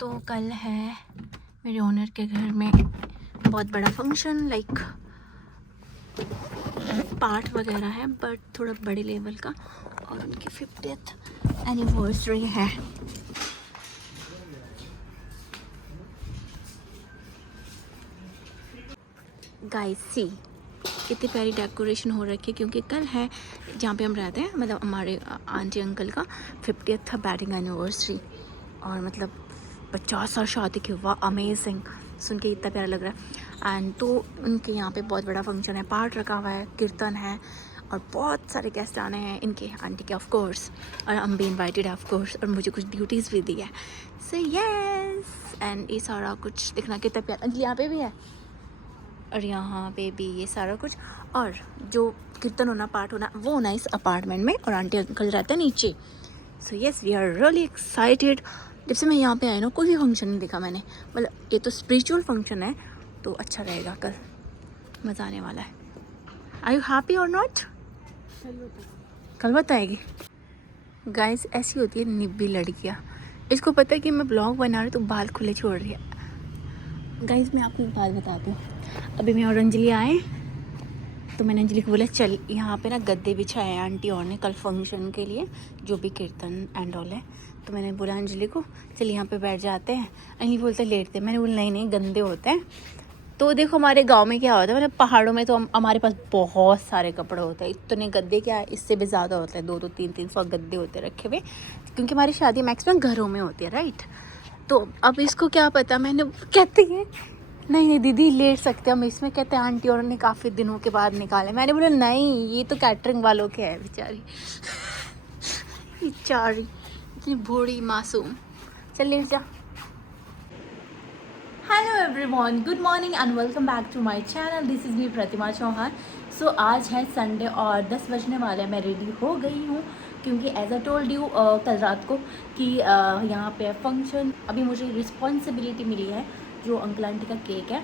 तो कल है मेरे ओनर के घर में बहुत बड़ा फंक्शन, लाइक पार्ट वगैरह है बट थोड़ा बड़े लेवल का, और उनकी 50th एनिवर्सरी है। गाइस सी कितनी प्यारी डेकोरेशन हो रखी है, क्योंकि कल है जहाँ पे हम रहते हैं, मतलब हमारे आंटी अंकल का 50th वेडिंग एनिवर्सरी। और मतलब 50 साल शादी की, वाह अमेजिंग, सुन के इतना प्यारा लग रहा है। एंड तो उनके यहाँ पे बहुत बड़ा फंक्शन है, पार्ट रखा हुआ है, कीर्तन है और बहुत सारे गेस्ट आने हैं इनके आंटी के ऑफ कोर्स, और हम भी इनवाइटेड है ऑफ कोर्स, और मुझे कुछ ड्यूटीज़ भी दी है। सो यस, एंड ये सारा कुछ दिखना कितना प्यारा, अंजलि यहाँ पे भी है और यहाँ पे भी ये सारा कुछ। और जो कीर्तन होना, पार्ट होना, वो होना इस अपार्टमेंट में, और आंटी अंकल रहते हैं नीचे। So yes, we are really excited. जब से मैं यहाँ पे आई ना, कोई भी फंक्शन नहीं देखा मैंने, मतलब ये तो स्पिरिचुअल फंक्शन है तो अच्छा रहेगा, कल मज़ा आने वाला है। आर यू हैप्पी और नॉट? कल बताएगी। गाइस ऐसी होती है निब्बी लड़कियाँ, इसको पता है कि मैं ब्लॉग बना रही हूँ तो बाल खुले छोड़ रही है। गाइस मैं आपको एक बात बताती हूँ, अभी मैं और अंजलि आए तो मैंने अंजलि को बोला चल यहाँ पे ना गद्दे बिछाए हैं आंटी और ने कल फंक्शन के लिए, जो भी कीर्तन एंड ऑल है। तो मैंने बोला अंजलि को चल यहाँ पे बैठ जाते हैं। अंजलि बोलते लेटते, मैंने बोला नहीं नहीं गंदे होते हैं। तो देखो हमारे गांव में क्या होता है, मतलब पहाड़ों में तो हमारे पास बहुत सारे कपड़े होते हैं, इतने गद्दे क्या है, इससे भी ज़्यादा होता है, 200-300 गद्दे होते रखे हुए, क्योंकि हमारी शादी मैक्सिमम घरों में होती है, राइट। तो अब इसको क्या पता, मैंने कहती है नहीं नहीं दीदी लेट सकते हम इसमें, कहते हैं आंटी और ने काफ़ी दिनों के बाद निकाले। मैंने बोला नहीं ये तो कैटरिंग वालों के है, बेचारी बेचारी इतनी बूढ़ी मासूम। चल लेट जा। Hello everyone, good morning and welcome back to my channel. This is me Pratima Chauhan. So आज है संडे और 10 बजने वाले हैं, मैं रेडी हो गई हूँ क्योंकि एज अ टोल्ड यू कल रात को कि यहाँ पे फंक्शन, अभी मुझे रिस्पॉन्सिबिलिटी मिली है, जो अंकल आंटी का केक है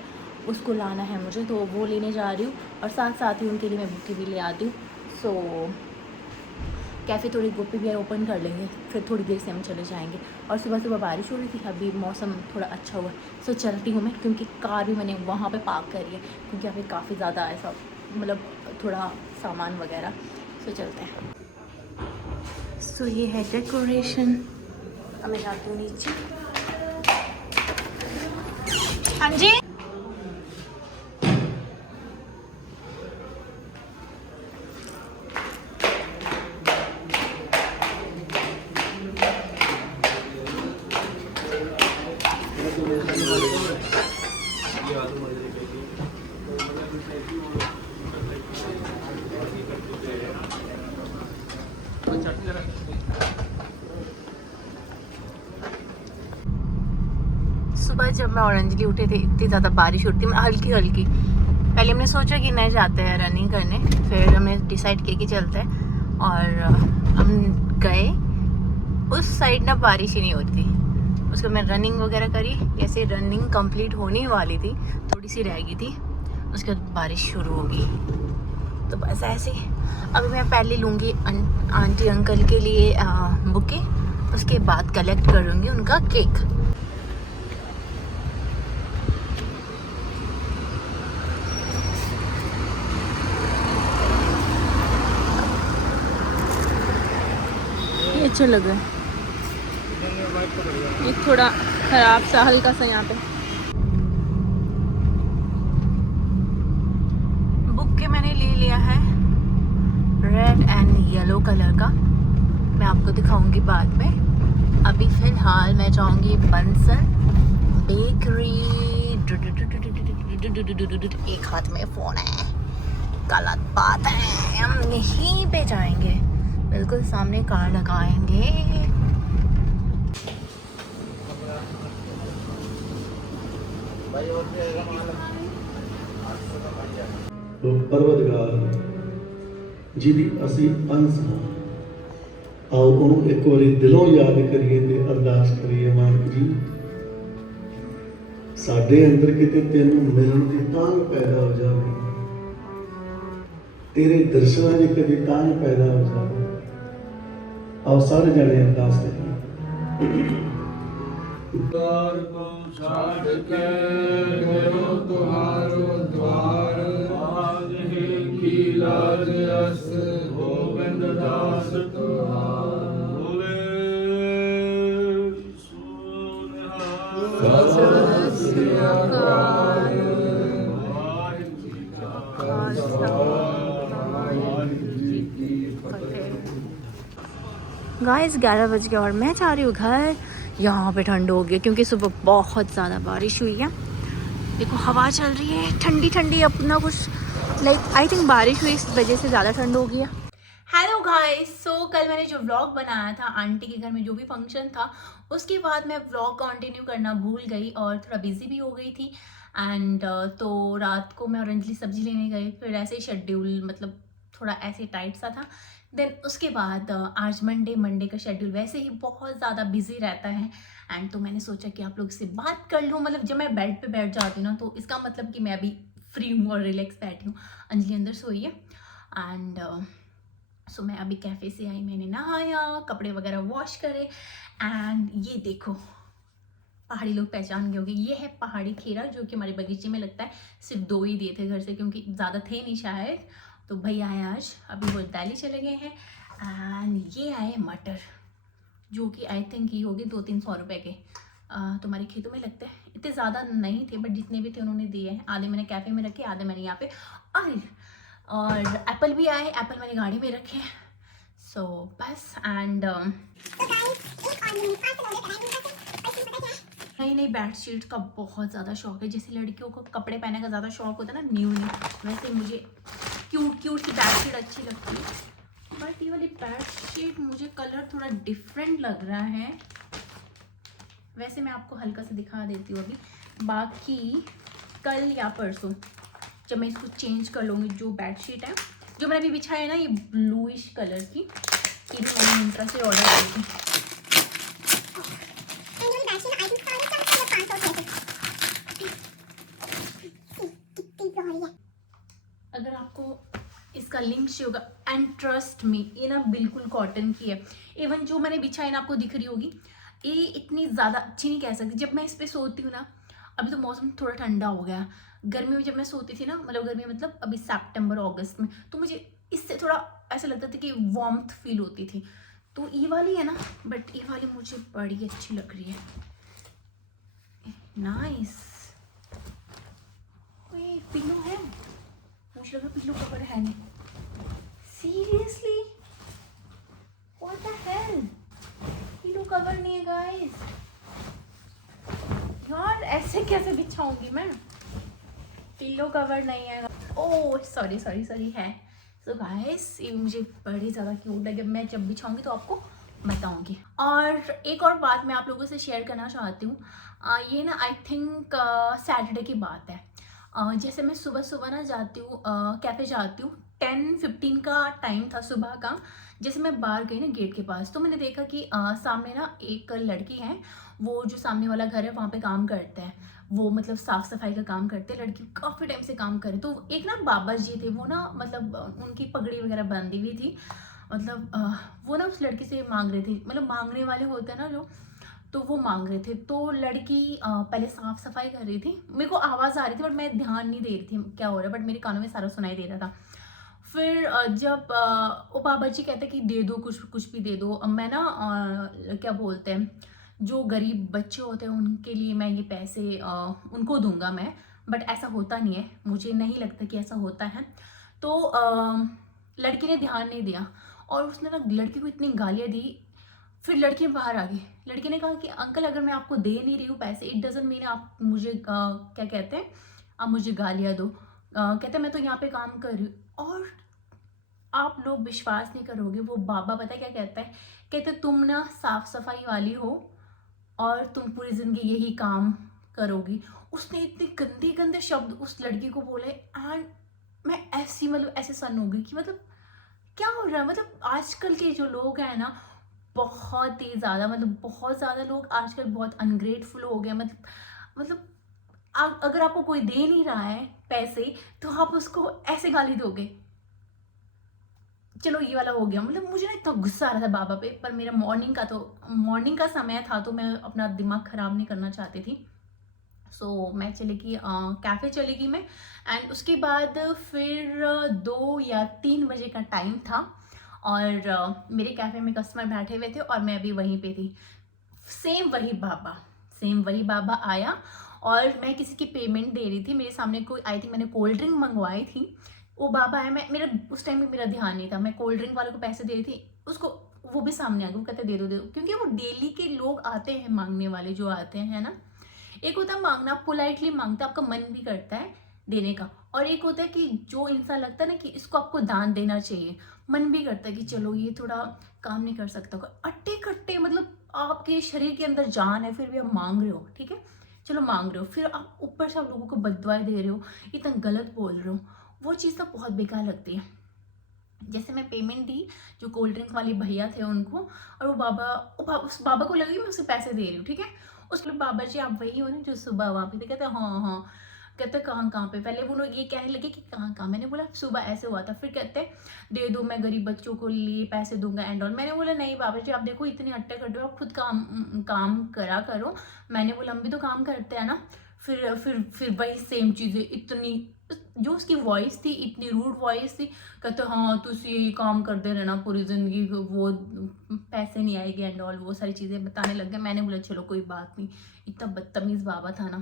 उसको लाना है मुझे, तो वो लेने जा रही हूँ और साथ साथ ही उनके लिए मैं बुके भी ले आती हूँ। सो कैफ़े थोड़ी गोपी भी ओपन कर लेंगे, फिर थोड़ी देर से हम चले जाएंगे। और सुबह सुबह बारिश हो रही थी, अभी मौसम थोड़ा अच्छा हुआ। सो चलती हूँ मैं, क्योंकि कार भी मैंने वहाँ पे पार्क करी है, क्योंकि अभी काफ़ी ज़्यादा ऐसा मतलब थोड़ा सामान वगैरह। सो चलते हैं। सो ये है डेकोरेशन। अब मैं जाती हूँ नीचे। हाँ जी सुबह जब मैं और अंजलि उठे थे इतनी ज़्यादा बारिश उठती, हल्की हल्की। पहले हमने सोचा कि नहीं जाते हैं रनिंग करने, फिर हमने डिसाइड किया कि चलते हैं, और हम गए। उस साइड ना बारिश ही नहीं होती। उसके बाद मैं रनिंग वगैरह करी, जैसे रनिंग कंप्लीट होने वाली थी, थोड़ी सी रह गई थी, उसके बाद बारिश शुरू हो गई। तो बस ऐसे ही अभी मैं पहले लूँगी आंटी अंकल के लिए बुके, उसके बाद कलेक्ट करूँगी उनका केक। ये अच्छा लग रहा है, ये थोड़ा खराब सा हल्का सा यहाँ पे। बुक के मैंने ले लिया है रेड एंड येलो कलर का, मैं आपको दिखाऊंगी बाद में। अभी फिलहाल मैं जाऊंगी बंसल बेकरी। एक हाथ में फ़ोन है, गलत बात है, हम यहीं पे जाएंगे, बिल्कुल सामने कार लगाएंगे। परवतगार जिहदी असीं अंश हां, आओ उहनूं एक वारी दिलों याद करिए ते अरदास करिए, मालिक जी साडे अंदर किते तैनूं मिलण दी तांघ पैदा हो जावे, तेरे दर्शनां दी कदी तांघ पैदा हो जावे। आओ सारे जणे अरदास करिए। द्वार को छाड़ के गयो तुम्हारो द्वार, आज ही की लाज अस गोविंद दास तुम्हार। बोले सत श्री अकाल। वाहिगुरू जी का खालसा, वाहिगुरू जी की फतेह। गाइस 11 बज गए और मैं जा रही हूँ घर। यहाँ पे ठंड हो गई क्योंकि सुबह बहुत ज़्यादा बारिश हुई है। देखो हवा चल रही है ठंडी ठंडी, अपना कुछ लाइक आई थिंक बारिश हुई इस वजह से ज़्यादा ठंड हो गई है। हेलो गाइस, सो कल मैंने जो व्लॉग बनाया था आंटी के घर में जो भी फंक्शन था, उसके बाद मैं व्लॉग कंटिन्यू करना भूल गई और थोड़ा बिजी भी हो गई थी। एंड तो रात को मैं और अंजलि सब्जी लेने गई, फिर ऐसे ही शेड्यूल मतलब थोड़ा ऐसे टाइट सा था। देन उसके बाद आज मंडे का शेड्यूल वैसे ही बहुत ज़्यादा बिजी रहता है। एंड तो मैंने सोचा कि आप लोग से बात कर लूँ, मतलब जब मैं बेड पे बैठ जाती हूँ ना तो इसका मतलब कि मैं अभी फ्री हूँ और रिलैक्स बैठी हूँ। अंजलि अंदर सोई है। एंड सो मैं अभी कैफ़े से आई, मैंने नहाया, कपड़े वगैरह वॉश करे। एंड ये देखो, पहाड़ी लोग पहचान गए होंगे, ये है पहाड़ी खीरा जो कि हमारे बगीचे में लगता है। सिर्फ 2 ही दिए थे घर से क्योंकि ज़्यादा थे नहीं शायद, तो भैया आए आज, अभी वो दिल्ली चले गए हैं। एंड ये आए मटर जो कि आई थिंक ये होगी 200-300 रुपये के। तुम्हारे खेतों में लगता है, इतने ज़्यादा नहीं थे बट जितने भी थे उन्होंने दिए हैं। आधे मैंने कैफ़े में रखे, आधे मैंने यहाँ पे। और एप्पल भी आए, एप्पल मैंने गाड़ी में रखे। सो बस। एंड नई बेडशीट का बहुत ज़्यादा शौक है। जैसे लड़कियों को कपड़े पहनने का ज़्यादा शौक होता है ना, न्यू, वैसे मुझे क्यूट सी बेडशीट अच्छी लगती है। बट ये वाली बेडशीट मुझे कलर थोड़ा डिफरेंट लग रहा है। वैसे मैं आपको हल्का सा दिखा देती हूँ अभी, बाकी कल या परसों जब मैं इसको चेंज कर लूँगी। जो बेडशीट है जो मैंने अभी बिछाई है ना, ये ब्लूइश कलर की, ये भी मैंने मिंत्रा से ऑर्डर की थी। अगर आपको इसका लिंक चाहिए होगा, एंड ट्रस्ट मी ये ना बिल्कुल कॉटन की है। इवन जो मैंने बिछाई ना आपको दिख रही होगी, ये इतनी ज़्यादा अच्छी नहीं कह सकती। जब मैं इस पर सोती हूँ ना, अभी तो मौसम थोड़ा ठंडा हो गया, गर्मी में जब मैं सोती थी ना, मतलब गर्मी मतलब अभी सितंबर अगस्त में, तो मुझे इससे थोड़ा ऐसा लगता था कि वार्मथ फील होती थी। तो ये वाली है ना, बट ये वाली मुझे बड़ी अच्छी लग रही है। नाइस। ये पिलो है, मुझे लगा पिलो कवर है नहीं। Seriously what the hell, pillow cover नहीं है गाइस। यार ऐसे कैसे बिछाऊंगी मैं, पिलो कवर नहीं है। ओह सॉरी है। सो गाइस ये मुझे बड़ी ज़्यादा क्यूट लगे, मैं जब बिछाऊंगी तो आपको बताऊंगी। और एक और बात मैं आप लोगों से शेयर करना चाहती हूँ। ये ना आई थिंक सैटरडे की बात है। जैसे मैं सुबह ना जाती हूँ, कैफ़े जाती हूँ, 10:15 का टाइम था सुबह का। जैसे मैं बाहर गई ना गेट के पास, तो मैंने देखा कि सामने ना एक लड़की है, वो जो सामने वाला घर है वहाँ पे काम करते हैं। वो मतलब साफ़ सफाई का काम करते हैं, लड़की काफ़ी टाइम से काम करे। तो एक ना बाबा जी थे, वो ना मतलब उनकी पगड़ी वगैरह बंधी हुई थी। मतलब वो ना उस लड़की से मांग रहे थे, मतलब मांगने वाले होते हैं ना जो, तो वो मांग रहे थे। तो लड़की पहले साफ सफाई कर रही थी, मेरे को आवाज़ आ रही थी बट मैं ध्यान नहीं दे रही थी क्या हो रहा है, बट मेरे कानों में सारा सुनाई दे रहा था। फिर जब वो बाबा जी कहते कि दे दो, कुछ भी दे दो। मैं ना क्या बोलते हैं, जो गरीब बच्चे होते हैं उनके लिए मैं ये पैसे उनको दूंगा मैं, बट ऐसा होता नहीं है, मुझे नहीं लगता कि ऐसा होता है। तो लड़की ने ध्यान नहीं दिया और उसने ना लड़की को इतनी गालियाँ दी। फिर लड़की बाहर आ गई। लड़की ने कहा कि अंकल अगर मैं आपको दे नहीं रही हूँ पैसे, इट डजंट मीन आप मुझे क्या कहते हैं, आप मुझे गालियाँ दो। कहते मैं तो यहाँ पे काम कर रही हूँ। और आप लोग विश्वास नहीं करोगे, वो बाबा पता है क्या कहता है, कहते तुम ना साफ सफाई वाली हो और तुम पूरी जिंदगी यही काम करोगी। उसने इतने गंदे शब्द उस लड़की को बोले। एंड मैं ऐसी मतलब ऐसे सन हो गई कि मतलब क्या हो रहा है। मतलब आजकल के जो लोग हैं ना, बहुत ही ज़्यादा, मतलब बहुत ज़्यादा लोग आजकल बहुत अनग्रेटफुल हो गए। मतलब अगर आपको कोई दे नहीं रहा है पैसे, तो आप उसको ऐसे गाली दोगे। चलो ये वाला हो गया। मतलब मुझे ना इतना गुस्सा आ रहा था बाबा पे, पर मेरा मॉर्निंग का समय था तो मैं अपना दिमाग ख़राब नहीं करना चाहती थी। सो मैं चली गई कैफ़े चली गई मैं। एंड उसके बाद फिर 2 या 3 बजे का टाइम था और मेरे कैफ़े में कस्टमर बैठे हुए थे और मैं अभी वहीं पे थी। सेम वही बाबा आया और मैं किसी की पेमेंट दे रही थी, मेरे सामने कोई आई थिंक मैंने कोल्ड ड्रिंक मंगवाई थी। वो बाबा आया, मैं मेरा उस टाइम में मेरा ध्यान नहीं था, मैं कोल्ड ड्रिंक वाले को पैसे दे रही थी, उसको वो भी सामने आ गया, वो कहते दे दो, क्योंकि वो डेली के लोग आते हैं मांगने वाले जो आते हैं ना। एक होता है मांगना, पोलाइटली मांगता है, आपका मन भी करता है देने का, और एक होता है कि जो इंसान लगता है ना कि इसको आपको दान देना चाहिए, मन भी करता है कि चलो ये थोड़ा काम नहीं कर सकता होगा, अट्टे कट्टे, मतलब आपके शरीर के अंदर जान है फिर भी आप मांग रहे हो, ठीक है चलो मांग रहे हो, फिर आप ऊपर से आप लोगों को बददुआएं दे रहे हो, इतना गलत बोल रहे हो, वो चीज़ तो बहुत बेकार लगती है। जैसे मैं पेमेंट दी जो कोल्ड ड्रिंक वाले भैया थे उनको, और उस बाबा को लगा कि मैं उसे पैसे दे रही हूँ, ठीक है। उस बाबा जी आप वही हो ना जो सुबह वहाँ पे थे, कहते हाँ हाँ, कहते कहाँ पे, पहले वो लोग ये कहने लगे कि कहाँ, मैंने बोला सुबह ऐसे हुआ था, फिर कहते दे दो मैं गरीब बच्चों को लिए पैसे दूंगा एंड ऑल। मैंने बोला नहीं बाबा जी आप देखो इतने अट्टे कट्टे आप खुद काम करा करो। मैंने बोला हम भी तो काम करते हैं ना। फिर वही सेम चीज़ें, इतनी जो उसकी वॉइस थी इतनी रूड वॉइस थी, कहते हाँ तुम यही काम करते रहना पूरी ज़िंदगी, वो पैसे नहीं आएंगे एंड ऑल, वो सारी चीज़ें बताने लग गए। मैंने बोला चलो कोई बात नहीं, इतना बदतमीज़ बाबा था ना।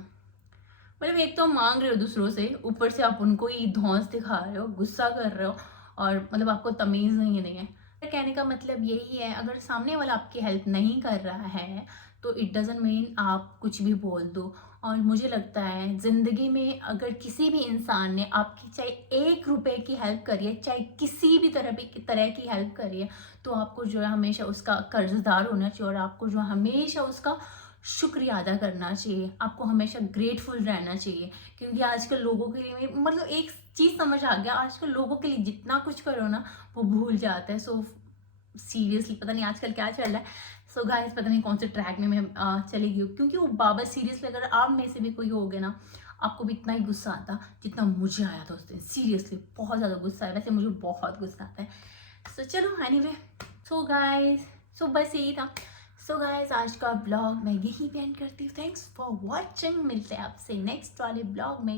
मतलब एक तो मांग रहे हो दूसरों से, ऊपर से आप उनको ही धौंस दिखा रहे हो, गुस्सा कर रहे हो, और मतलब आपको तमीज़ नहीं है। कहने का मतलब यही है, अगर सामने वाला आपकी हेल्प नहीं कर रहा है तो इट डज़ंट मीन आप कुछ भी बोल दो। और मुझे लगता है ज़िंदगी में अगर किसी भी इंसान ने आपकी चाहे 1 रुपए की हेल्प करी है, चाहे किसी भी तरह की हेल्प करी है, तो आपको जो है हमेशा उसका कर्जदार होना चाहिए, और आपको जो हमेशा उसका शुक्रिया अदा करना चाहिए, आपको हमेशा ग्रेटफुल रहना चाहिए। क्योंकि आजकल लोगों के लिए मतलब एक चीज़ समझ आ गया, आजकल लोगों के लिए जितना कुछ करो ना वो भूल जाते हैं। सो सीरियसली पता नहीं आजकल क्या चल रहा है। सो गाइस पता नहीं कौन से ट्रैक में मैं चली गई हूँ, क्योंकि वो बाबा सीरियसली अगर आप में से भी कोई हो गया ना, आपको भी इतना ही गुस्सा आता जितना मुझे आया था उस दिन। सीरियसली बहुत ज़्यादा गुस्सा है, वैसे मुझे बहुत गुस्सा आता है। सो चलो एनीवे, सो बस यही था। सो गाइस आज का ब्लॉग मैं यही पे एंड करती हूँ। थैंक्स फॉर वॉचिंग, मिलते हैं आपसे नेक्स्ट वाले ब्लॉग में।